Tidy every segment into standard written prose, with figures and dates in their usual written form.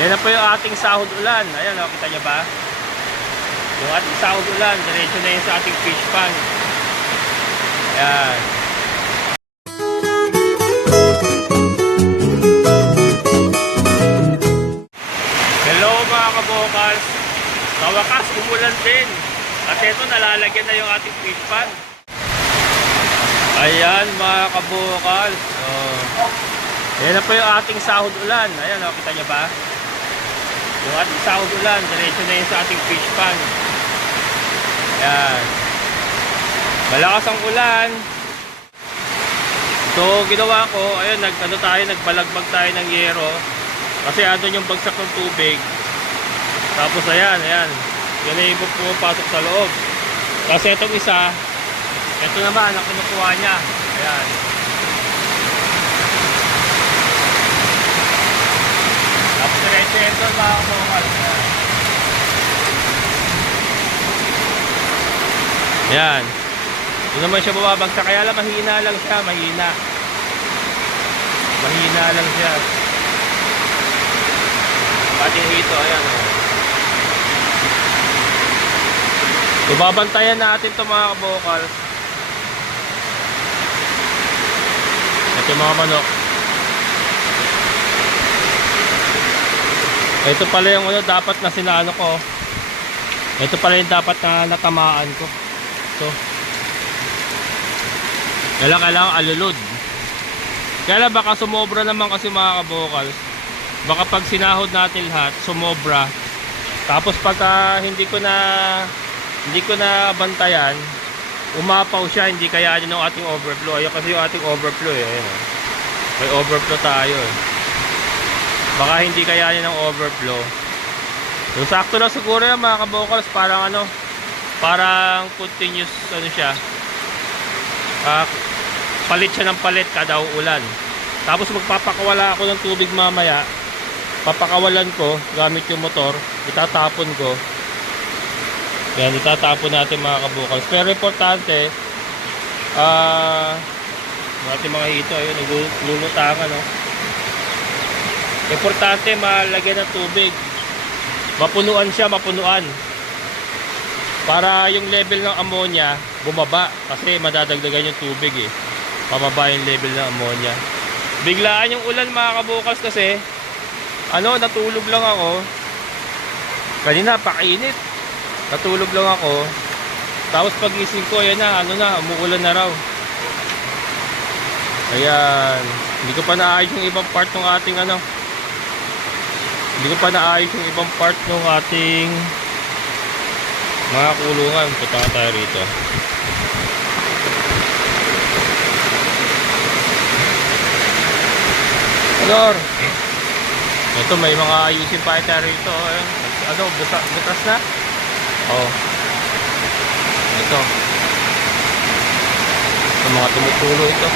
Ayan na po yung ating sahod ulan. Ayan, o, kita nyo ba? Yung ating sahod ulan, diretso na yun sa ating fish pan. Ayan. Hello mga kabokals. Sa wakas, umulan din. At ito, nalalagyan na yung ating fish pan. Ayan mga kabokals. Ayan na po yung ating sahod ulan. Ayan, o, kita nyo ba? Yung ating sahod ulan, diretso na yun sa ating fish pan. Ayan. Malakas ang ulan. So, ginawa ko, ayun, nagbalagbag tayo ng yero. Kasi andun yung bagsak ng tubig. Tapos, ayan. Yan na yung pumapasok sa loob. Kasi itong isa, ito naman, ang kinukuha niya. Ayan. Tapos, diretso yun doon, mga kabokal. Ayan. Doon naman siya bumabagsak. Kaya lang mahina lang siya. Mahina lang siya. Ating hito. Ayan. So babantayan natin ito mga kabokal. Ito yung mga manok. Ito pala yung dapat na sinano ko. Ito pala yung dapat na natamaan ko. So kailangan alulod. Kaya baka sumobra naman kasi mga kabokal. Baka pag sinahod natin lahat sumobra. Tapos pagka hindi ko na bantayan, umapaw siya, hindi kayanin ng ating overflow. Ayun kasi yung ating overflow eh. Ayun, may overflow tayo eh. Baka hindi kayanin ng overflow. So sakto na siguro yan mga kabokals. Parang continuous siya. Palit siya ng palit kada ulan. Tapos magpapakawala ako ng tubig mamaya. Papakawalan ko gamit yung motor. Itatapon ko. Yan, itatapon natin mga kabukals. Pero importante, natin mga hito, ayun, naglulutangan, no? Importante, malagyan ng tubig. Mapunuan siya, mapunuan. Para yung level ng ammonia bumaba. Kasi madadagdagan yung tubig eh. Pababa yung level ng ammonia. Biglaan yung ulan mga kabukals kasi natulog lang ako. Kanina pakainit. Natulog lang ako. Tapos pagising ko, ayan na, umuulan na raw. Ayan. Hindi ko pa naayos yung ibang part ng ating Hindi ko pa naayos yung ibang part ng ating mga kulungan. Punta tayo rito. Lor. Ito may mga ayusin pa tayo rito. Butas na? Oh. Ito mga tumutulo ito.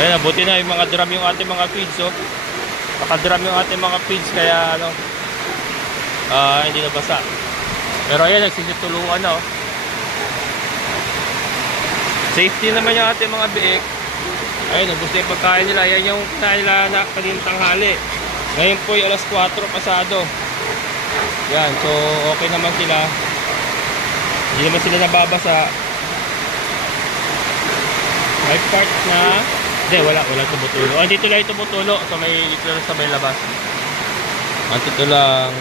Ayan, buti na yung mga drum yung ating mga feeds. Nakadrum yung ating mga feeds. Kaya hindi na basa. Pero ayan, nagsisitulungan na. Safety naman yung ating mga biik. Ayun, gusto yung pagkain nila. Yan yung kinain nila na kaninang tanghali. Ngayon po yung alas 4 pasado. Yan, so okay naman sila. Hindi naman sila nababasa. May part na hindi, wala tumutulo. Dito lang yung tumutulo. So dito lang sa may labas. Dito lang.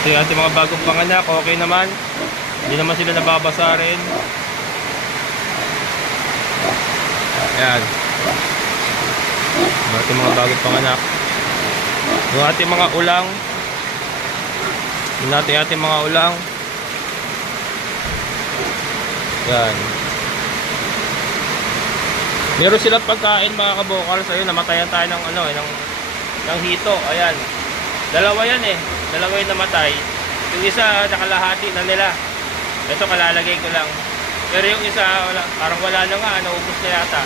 Ito yung ating mga bagong panganak. Okay naman. Hindi naman sila nababasa rin. Ayan. Yung ating mga bagong panganak. Yung ating mga ulang. Yung ating mga ulang. Yan. Meron silang pagkain mga kabokals. Ayun, namatayan tayo ng hito. Ayan. Dalawa yan eh. Dalawa yung namatay. Yung isa nakalahati na nila. Ito kalalagay ko lang. Pero yung isa parang wala na nga. Naubos na yata.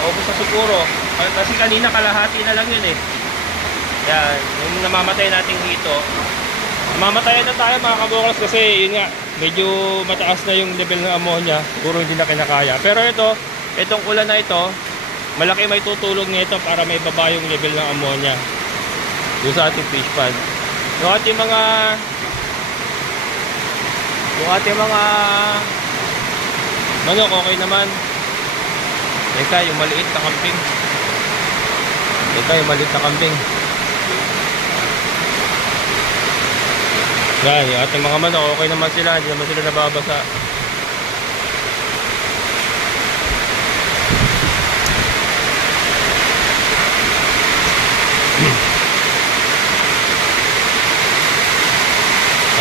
Naubos na siguro. Kasi kanina kalahati na lang yun eh. Yan. Yung namamatay nating hito. Mamatayan na tayo mga kabokals kasi yun nga, medyo mataas na yung level ng ammonia. Siguro hindi na kinakaya. Pero itong ulan na ito, malaki may tutulong nito para may baba yung level ng ammonia doon sa ating fish pond. Yung ating mga manok okay naman. Eka, yung maliit na kambing. Yan, yung ating mga manok okay naman sila, hindi naman sila nababasa.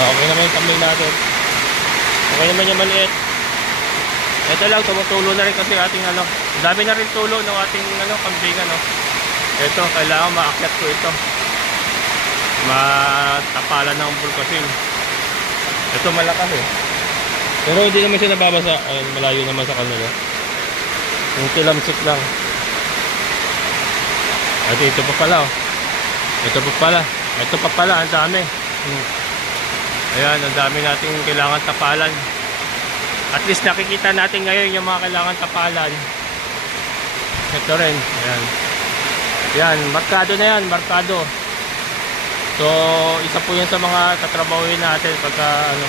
Okay naman yung kambing natin. Okay naman yung maliit. Ito lang, tumutulo na rin kasi ating ano. Dami na rin tulo ng ating kambing ano. Ito, kailangan maakyat ko ito. Matapalan ng bulkasin. Ito malakas eh. Pero hindi naman siya nababasa. Ayun, malayo naman sa kanila. Yung tilamsik lang. At ito pa pala oh. Ito pa pala, ang dami. Ayan, ang dami nating kailangan tapalan. At least nakikita natin ngayon yung mga kailangan tapalan. Ito rin, ayan. Yan, markado na yan, markado. So, isa po yan sa mga tatrabahuin natin pagka ano.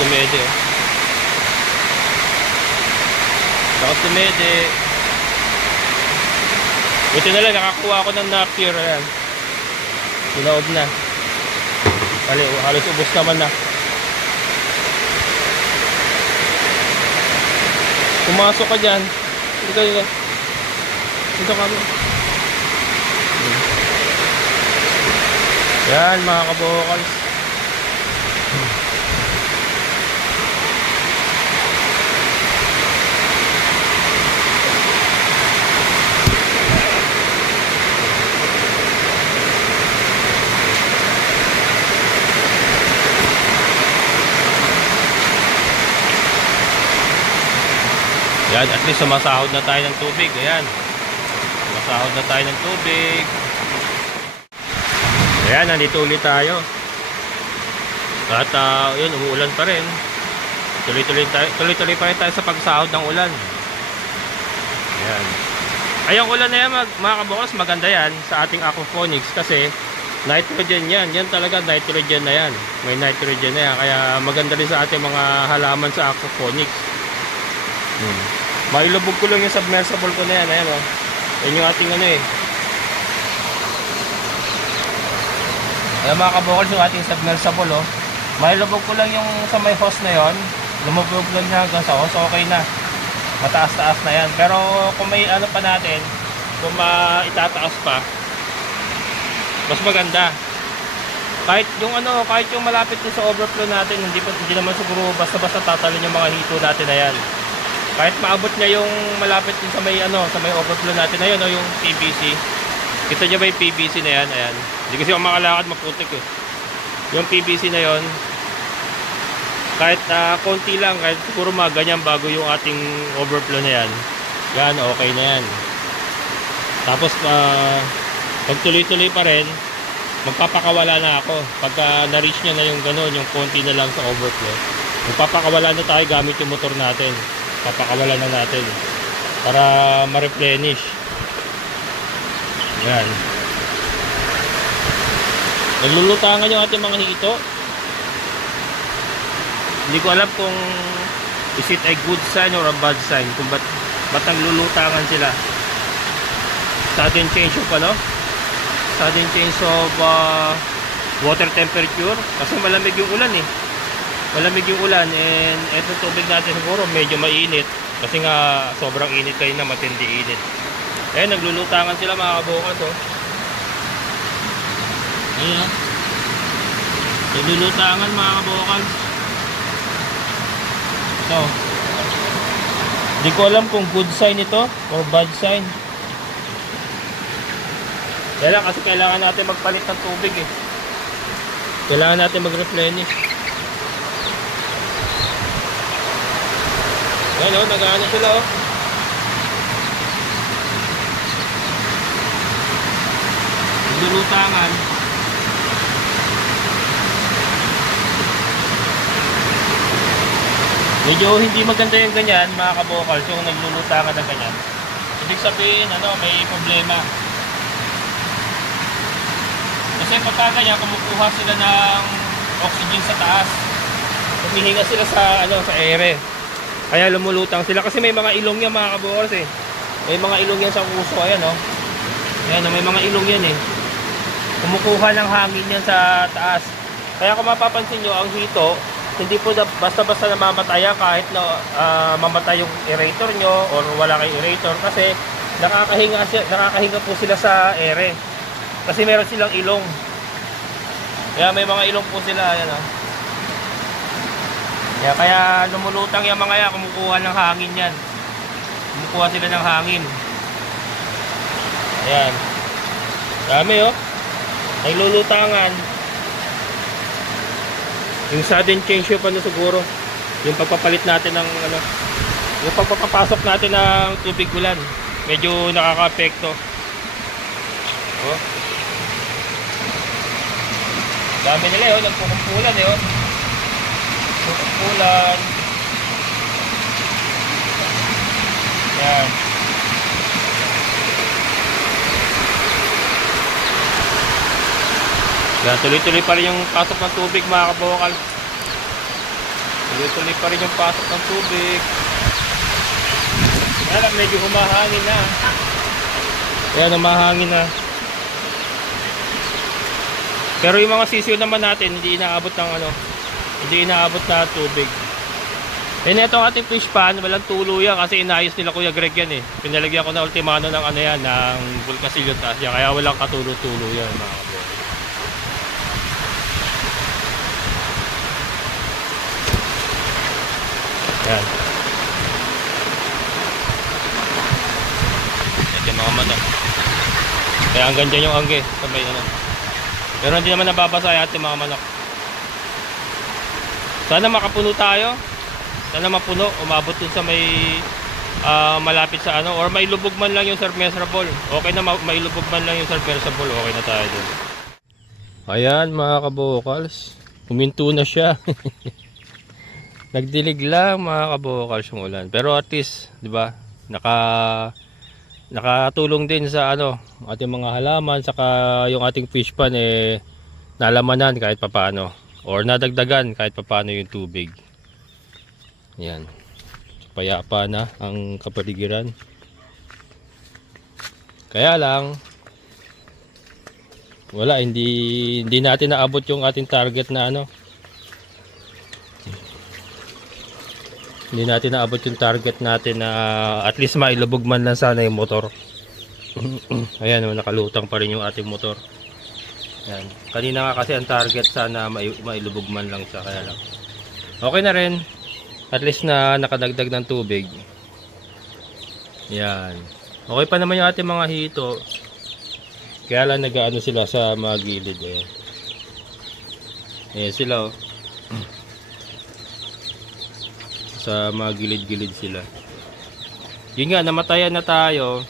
Tumede. Tapos tumede. Buti na lang, nakakuha ako ng napier, ayan. Sinaob na. Halos ubos naman na. Pumasok ka dyan. Dito kami. Yan mga kabokals. Yan, at least sumasahod na tayo ng tubig. Ayan. Sumasahod na tayo ng tubig. Ayan, nandito ulit tayo. At yun, umuulan pa rin. Tuloy-tuloy pa rin tayo sa pagsahod ng ulan. Ayan. Ay, ang ulan na yan, mga kabokals, maganda yan sa ating aquaponics kasi nitrogen yan. Yan talaga, nitrogen na yan. May nitrogen na yan. Kaya maganda rin sa ating mga halaman sa aquaponics. Mailubog ko lang yung submersible ko na yan. Ayan o. Yan yung ating ano eh. Ayan mga kabokals, yung ating submersible o. Mailubog ko lang yung sa may hose na yon. Lumubog lang niya hanggang sa hose. Okay na. Mataas-taas na yan. Pero kung may ano pa natin, kung itataas pa, mas maganda. Kahit yung ano, kahit yung malapit sa overflow natin, hindi naman siguro basta-basta tatalon yung mga hito natin na yan. Kahit maabot niya yung malapit din sa may overflow natin na yun, o yung PVC. Kita niyo ba yung PVC na yan? Ayan. Hindi kasi ako makalakad, maputik eh. Yung PVC na yon, kahit konti lang, kahit siguro mga ganyan bago yung ating overflow na yan, yan, okay na yan. Tapos pag tuloy-tuloy pa rin, magpapakawala na ako. Pagka na-reach niya na yung gano'n, yung konti na lang sa overflow, magpapakawala na tayo gamit yung motor natin. Papakawala na natin para ma-replenish. Yan. Naglulutangan yung ating mga hito. Hindi ko alam kung is it a good sign or a bad sign, kung ba't naglulutangan sila. Sudden change of sudden change of water temperature kasi malamig yung ulan eh. Malamig yung ulan, and etong tubig natin siguro medyo mainit kasi nga sobrang init kayo na, matindi init. Ayan, naglulutangan sila mga kabokals oh. Ayan oh. Naglulutangan mga kabokals. So, hindi ko alam kung good sign ito or bad sign. Kaya lang kasi kailangan natin magpalit ng tubig eh. Kailangan natin mag-replenish. Yan o, nag-ano sila o. Naglulutangan. Medyo hindi maganda yung ganyan mga kabokals, yung naglulutangan ng ganyan. Ibig sabihin, may problema. Kasi pagka ganyan, kumukuha sila ng oxygen sa taas. Humihinga sila sa ere. Kaya lumulutang sila kasi may mga ilong yan mga kabokals eh. May mga ilong yan sa uso, ayan Ayan, may mga ilong yan eh. Kumukuha ng hangin yan sa taas. Kaya kung mapapansin nyo, ang hito, hindi po basta-basta namamatay kahit na mamatay yung aerator nyo or wala kayong aerator kasi nakakahinga po sila sa ere. Kasi meron silang ilong. Kaya may mga ilong po sila, ayan Kaya lumulutang yung mga yan, kumukuha ng hangin yan. Kumukuha sila ng hangin. Ayan. Dami naglulutangan. Yung sudden change yun siguro. Yung pagpapalit natin ng yung pagpapasok natin ng tubig ulan. Medyo nakaka-apekto. Dami nila nagkukumpulan Kumpulan. Yan. Yan, tuloy-tuloy pa rin yung pasok ng tubig mga kabokal. Tuloy-tuloy pa rin yung pasok ng tubig. Kaya medyo humahangin na. Kaya humahangin na. Pero yung mga sisiyo naman natin, hindi inaabot na tubig. And itong ating fish pan, walang tulo yan kasi inayos nila Kuya Greg yan eh. Pinalagyan ko na ultimano ng ng Vulcasilio taas yan. Kaya walang katulo-tulo yan mga kabokal. Yan. Ito yung mga manok. Kaya hanggang dyan yung angge. Sabay Pero hindi naman nababasa yung ating mga manok. Sana makapuno tayo. Sana mapuno. Umabot dun sa may malapit sa or may lubog man lang yung submersible. Okay na may lubog man lang yung submersible. Okay na tayo dun. Ayan mga kabokals. Huminto na siya. Nagdilig lang mga kabokals yung ulan. Pero at least, 'di ba? Nakatulong din sa ating mga halaman saka yung ating fish pan nalamanan kahit papaano or nadagdagan kahit papaano yung tubig. Yan. Payapa na ang kapaligiran. Kaya lang wala, hindi natin naabot yung ating target na Hindi natin naabot yung target natin na at least mailubog man lang sana yung motor. Ayan nakalutang pa rin yung ating motor. Ayan. Kanina nga kasi ang target sana mailubog man lang siya, kaya lang. Okay na rin. At least na nakadagdag ng tubig. Ayan. Okay pa naman yung ating mga hito. Kaya lang nag-ano sila sa mga gilid. Ayan. Ayan sila sa mga gilid-gilid sila. Yun nga, namatayan na tayo.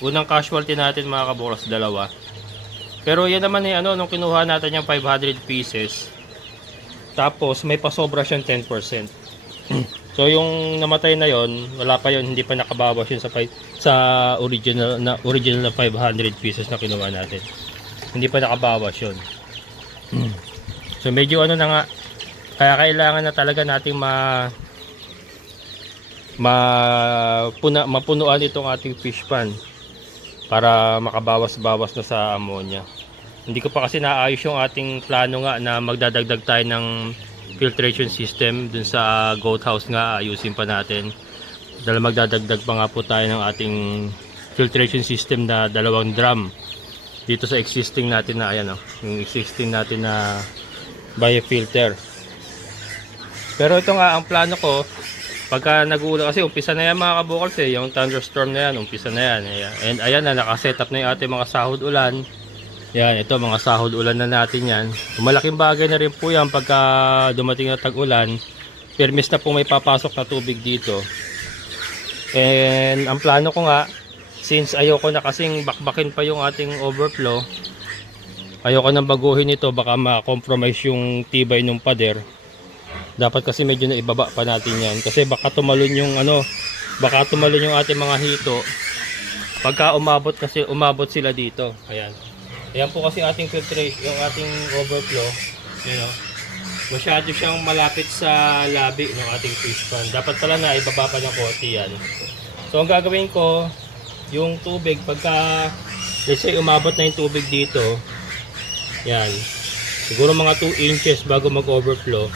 Unang casualty natin mga kabokals, 2. Pero yan naman nung kinuha natin yung 500 pieces. Tapos may pasobra siyang 10%. So yung namatay na yon, wala pa yon, hindi pa nakabawas yun sa original na 500 pieces na kinuha natin. Hindi pa nakabawas yun. So medyo na nga, kaya kailangan na talaga nating mapunuan itong ating fish pan para makabawas-bawas na sa ammonia. Hindi ko pa kasi naayos yung ating plano nga na magdadagdag tayo ng filtration system dun sa goat house nga. Ayusin pa natin dahil magdadagdag pa nga po tayo ng ating filtration system na 2 drum dito sa existing natin na yung existing natin na biofilter. Pero ito nga ang plano ko. Pagka nag-uulan kasi umpisa na yan mga kabokals yung thunderstorm na yan, umpisa na yan. And ayan na, nakasetup na yung ating mga sahod ulan. Yan, ito mga sahod ulan na natin yan. Malaking bagay na rin po yan pagka dumating na tag-ulan. Permis na po may papasok na tubig dito. And ang plano ko nga, since ayoko na kasing bakbakin pa yung ating overflow, ayoko nang baguhin ito, baka ma-compromise yung tibay ng pader. Dapat kasi medyo na ibaba pa natin yan. Kasi baka tumalon yung ano, baka tumalon yung ating mga hito. Pagka umabot sila dito. Ayan. Ayan po kasi ating filtrate, yung ating overflow. You know, masyado siyang malapit sa labi ng ating fish pan. Dapat pala na ibaba pa ng konti yan. So ang gagawin ko, yung tubig pagka let's say umabot na yung tubig dito. Yan. Siguro mga 2 inches bago mag-overflow.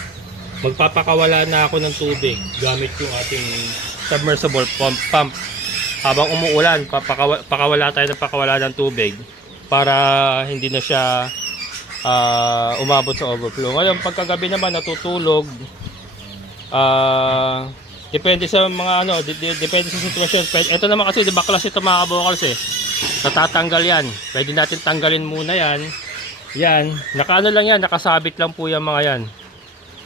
Magpapakawala na ako ng tubig gamit yung ating submersible pump. Habang umuulan, pakawala tayo ng tubig para hindi na siya umabot sa overflow. Ngayon, pagkagabi naman natutulog, depende sa mga ano, depende sa sitwasyon. Ito naman kasi, di ba class ito mga kabokals eh. Natatanggal yan. Pwede natin tanggalin muna yan. Yan, nakaano lang yan, nakasabit lang po yung mga yan.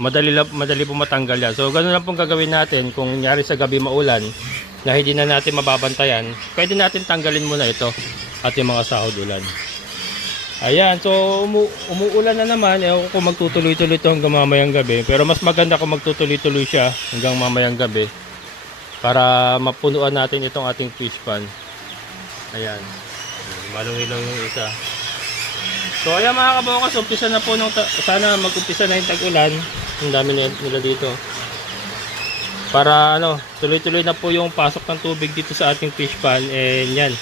Madali po matanggal yan. So ganoon lang pong gagawin natin kung nangyari sa gabi maulan na hindi na natin mababantayan. Pwede natin tanggalin muna ito at yung mga sahod ulan. Ayan, so umuulan na naman. Ewan ko kung magtutuloy-tuloy ito hanggang mamayang gabi. Pero mas maganda kung magtutuloy-tuloy siya hanggang mamayang gabi para mapunuan natin itong ating fish pan. Ayan, malungilaw yung isa. So ayan mga kabokas, umpisa na po sana mag-umpisa na yung tag-ulan. Ang dami nila dito. Para ano, tuloy-tuloy na po yung pasok ng tubig dito sa ating fish pan. And yan,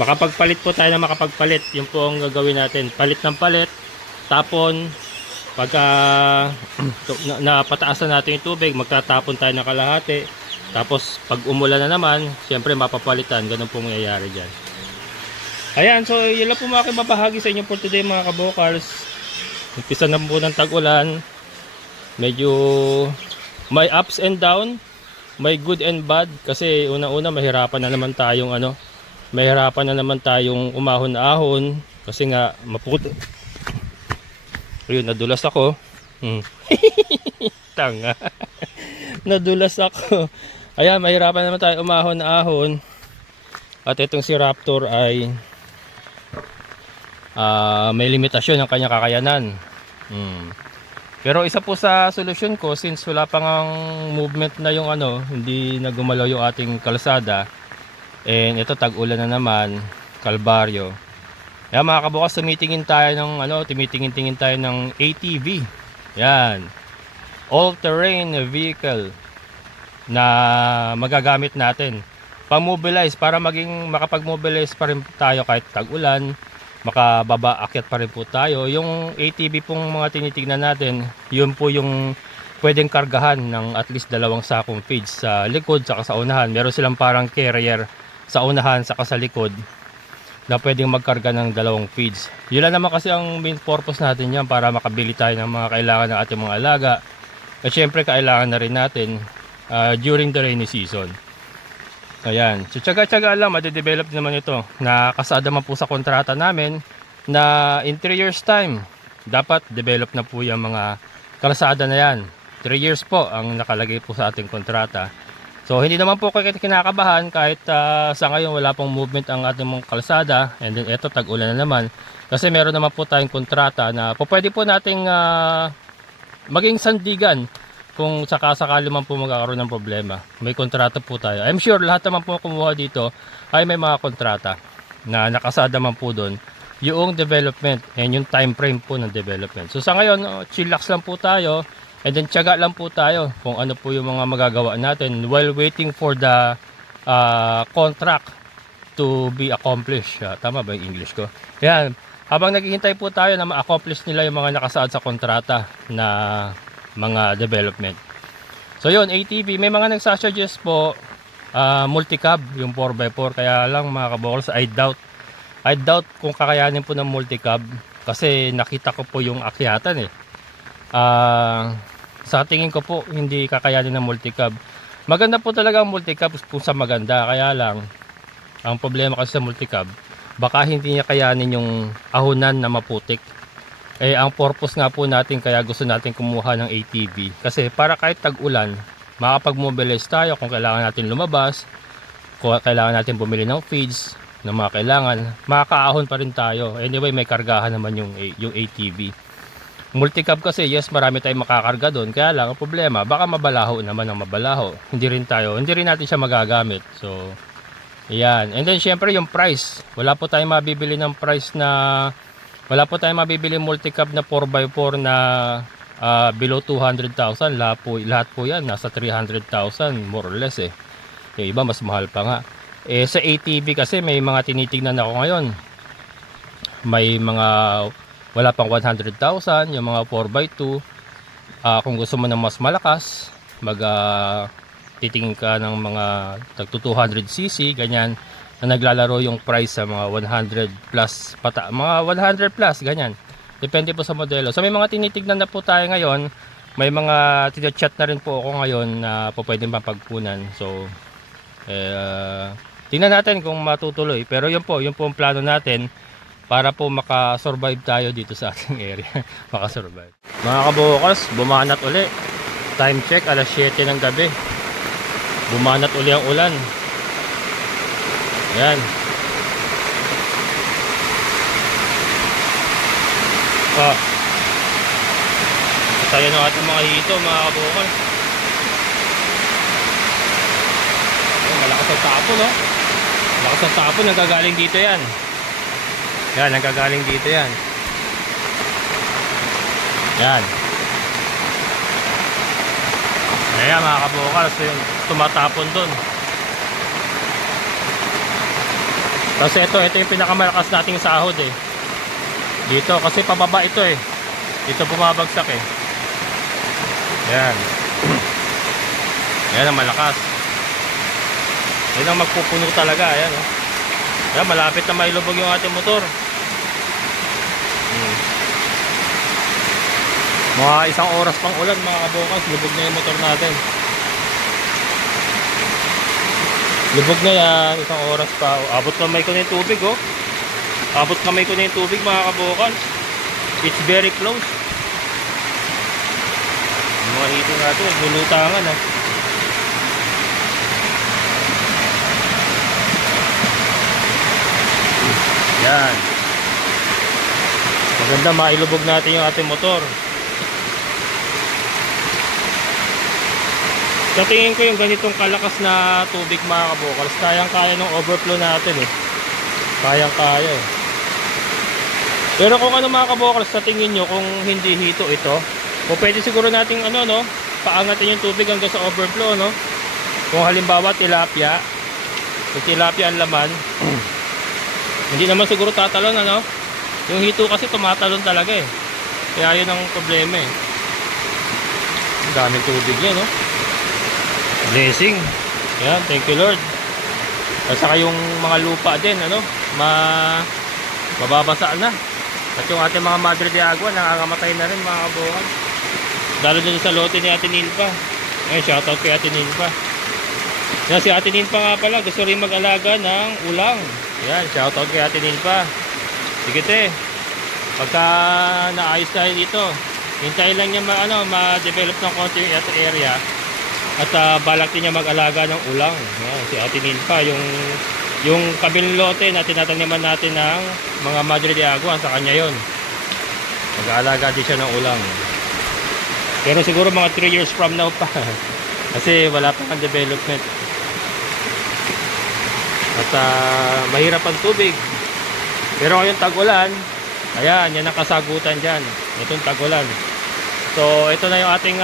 makapagpalit po tayo na makapagpalit. Yun po ang gagawin natin. Palit ng palit. Tapon, pagka napataasan natin yung tubig, magtatapon tayo ng kalahati. Tapos pag umulan na naman, siyempre mapapalitan. Ganun po mangyayari dyan. Ayan, so yun lang po mga kibabahagi sa inyo for today mga kabokals. Umpisa na po ng tag-ulan. Medyo may ups and down, may good and bad. Kasi una-una mahirapan na naman tayong umahon-ahon. Kasi nga maputo. Ayun, nadulas ako. Tanga. Nadulas ako. Ayan, mahirapan naman tayo umahon-ahon. At itong si Raptor ay may limitasyon ang kanyang kakayanan. Pero isa po sa solusyon ko, since wala pang movement na yung ano, hindi na gumalaw yung ating kalsada, and ito tag-ulan na naman, kalbaryo. Kaya mga kabukas, tumitingin tayo ng ATV. Yan, all-terrain vehicle na magagamit natin pang-mobilize para makapag-mobilize pa rin tayo kahit tag-ulan, makababa, akyat pa rin po tayo. Yung ATV pong mga tinitignan natin, yun po yung pwedeng kargahan ng at least 2 sakong feeds sa likod saka sa unahan. Meron silang parang carrier sa unahan saka sa likod na pwedeng magkarga ng 2 feeds. Yun lang naman kasi ang main purpose natin yan, para makabili tayo ng mga kailangan ng ating mga alaga. At syempre kailangan na rin natin during the rainy season. Ayan, so tsaga-tsaga lang, madedevelop naman ito. Nakasada man po sa kontrata namin na in 3 years time, dapat develop na po yung mga kalsada na yan. 3 years po ang nakalagay po sa ating kontrata. So hindi naman po kinakabahan kahit sa ngayon wala pong movement ang ating mga kalsada. And then ito, tag-ulan na naman. Kasi meron naman po tayong kontrata na pwede po nating maging sandigan kung sakasakali man po magkakaroon ng problema. May kontrata po tayo. I'm sure lahat naman po kumuha dito ay may mga kontrata na nakasada man po doon yung development and yung time frame po ng development. So sa ngayon, chillax lang po tayo and then tiyaga lang po tayo kung ano po yung mga magagawa natin while waiting for the contract to be accomplished. Tama ba yung English ko? Yan. Habang naghihintay po tayo na ma-accomplish nila yung mga nakasaad sa kontrata na mga development. So yun, ATV, may mga nagsasuggest po multicab, yung 4x4. Kaya lang mga kabokals, I doubt kung kakayanin po ng multicab kasi nakita ko po yung akyatan sa tingin ko po hindi kakayanin ng multicab. Maganda po talaga ang multicab kung sa maganda, kaya lang ang problema kasi sa multicab, baka hindi niya kayanin yung ahonan na maputik. Ang purpose nga po natin kaya gusto natin kumuha ng ATV kasi para kahit tag-ulan, makapag-mobilize tayo kung kailangan natin lumabas, kung kailangan natin bumili ng feeds na mga kailangan, makakaahon pa rin tayo. Anyway, may kargahan naman yung ATV. Multicab kasi, yes, marami tayong makakarga doon. Kaya lang, ang problema, baka mabalaho naman ang mabalaho. Hindi rin natin siya magagamit. So, yan. And then, syempre, yung price. Wala po tayong mabibili ng price na, wala po tayong mabibili multicab na 4x4 na below 200,000. Lahat po yan, nasa 300,000, more or less eh. Yung iba, mas mahal pa nga. Eh, sa ATV kasi, may mga tinitignan ako ngayon. May mga wala pang 100,000, yung mga 4x2. Kung gusto mo ng mas malakas, titingin ka ng mga tagto 200cc, ganyan, na naglalaro yung price sa mga 100 plus, mga 100 plus, ganyan. Depende po sa modelo. So may mga tinitignan na po tayo ngayon. May mga tinachat na rin po ako ngayon na po pwedeng mapagpunan. So, tingnan natin kung matutuloy. Pero yun po ang plano natin. Para po makasurvive tayo dito sa ating area. Makasurvive. Mga kabukals, bumanat uli. Time check, alas 7 ng gabi. Bumanat uli ang ulan. Yan. Tayo ng ating mga hito, mga kabukals. Malakas ang tapon, no? Malakas ang tapon, nagagaling dito yan. Yan, nagagaling dito yan. Yan. Ayan mga kabukals, yung tumatapon dun. Kasi ito yung pinakamalakas nating sahod eh. Dito, kasi pababa ito eh. Dito bumabagsak eh. Yan. Yan ang malakas. Yan ang magpupuno talaga. Ayan oh. Yan, malapit na mailubog yung ating motor. Mga 1 oras pang ulan mga kabukals, lubog na yung motor natin. Lubog na yan, 1 oras pa. Abot kamay ko na yung tubig oh. Abot kamay ko na yung tubig mga kabukals. It's very close. Yung mga hito natin, naglulutangan ah. Yan. Maganda mailubog natin yung ating motor. Sa tingin ko yung ganitong kalakas na tubig mga kabukals, kayang-kaya ng overflow natin eh. Kayang-kaya eh. Pero kung ano mga kabukals, sa tingin nyo kung hindi hito ito, o pwede siguro nating paangatin yung tubig hanggang sa overflow, no? Kung halimbawa tilapia, kung tilapia ang laman, hindi naman siguro tatalon yung hito kasi tumatalon talaga eh. Kaya yun ang problema eh. Ang daming tubig yan no. Blessing. Yan, thank you Lord. At saka yung mga lupa din mababasa na. At yung ating mga Madre de Agua nangangamatay na rin mga kabukals. Lalo din sa lote ni Ate Nilpa. Shoutout kay Ate Nilpa. Yan, si Ate Nilpa nga pala gusto rin mag-alaga ng ulang. Yan, shoutout kay Ate Nilpa. Sige te, pagka naayos tayo dito, hintayin lang niya ma-develop ng konti yung area. At balak din niya mag-alaga ng ulang. Yan, si Ate Nilpa, yung kabilang lote na tinataniman natin ng mga Madre de Agua, sa kanya yon. Mag-aalaga din siya ng ulang. Pero siguro mga 3 years from now pa. Kasi wala pa ang development. At mahirap ang tubig. Pero ngayong tag-ulan, ayan, yan ang kasagutan dyan. Itong tag-ulan. So ito na yung ating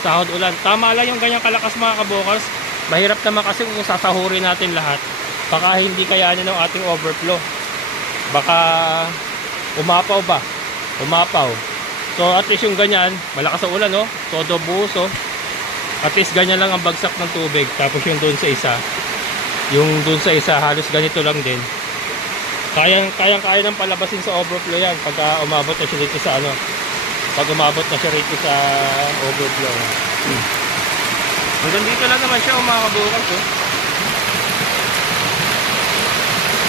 sahod ulan. Tama lang yung ganyang kalakas mga kabukals. Mahirap naman kasi kung sasahurin natin lahat, baka hindi kayanin ng ating overflow. Baka umapaw ba? Umapaw. So at least yung ganyan, malakas ang ulan todo buhos At least ganyan lang ang bagsak ng tubig. Tapos yung doon sa isa, halos ganito lang din. Kaya ng palabasin sa overflow yan pagka umabot na siya dito sa pag umabot na siya rito sa overflow. Hanggang dito lang naman siya mga kabukals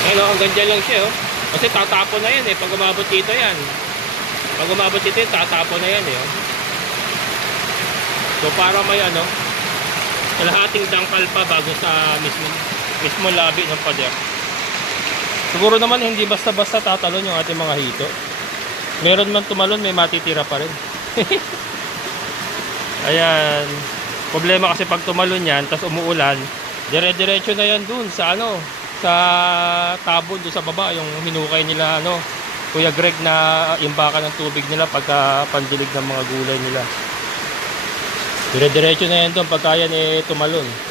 Ayun hanggang dyan lang siya Kasi tatapon na yan pag umabot dito yan. Pag umabot dito tatapon na yan So para may kalahating dangkal pa bago sa mismo labi ng pader. Siguro naman hindi basta-basta tatalon yung ating mga hito. Meron man tumalon, may matitira pa rin. Ayan. Problema kasi pag tumalon yan, tapos umuulan, dire-diretso na yan dun sa ano, sa tabon doon sa baba, yung hinukay nila ano, Kuya Greg na imbaka ng tubig nila pagka pandilig ng mga gulay nila. Dire-diretso na yan doon pagka yan tumalon.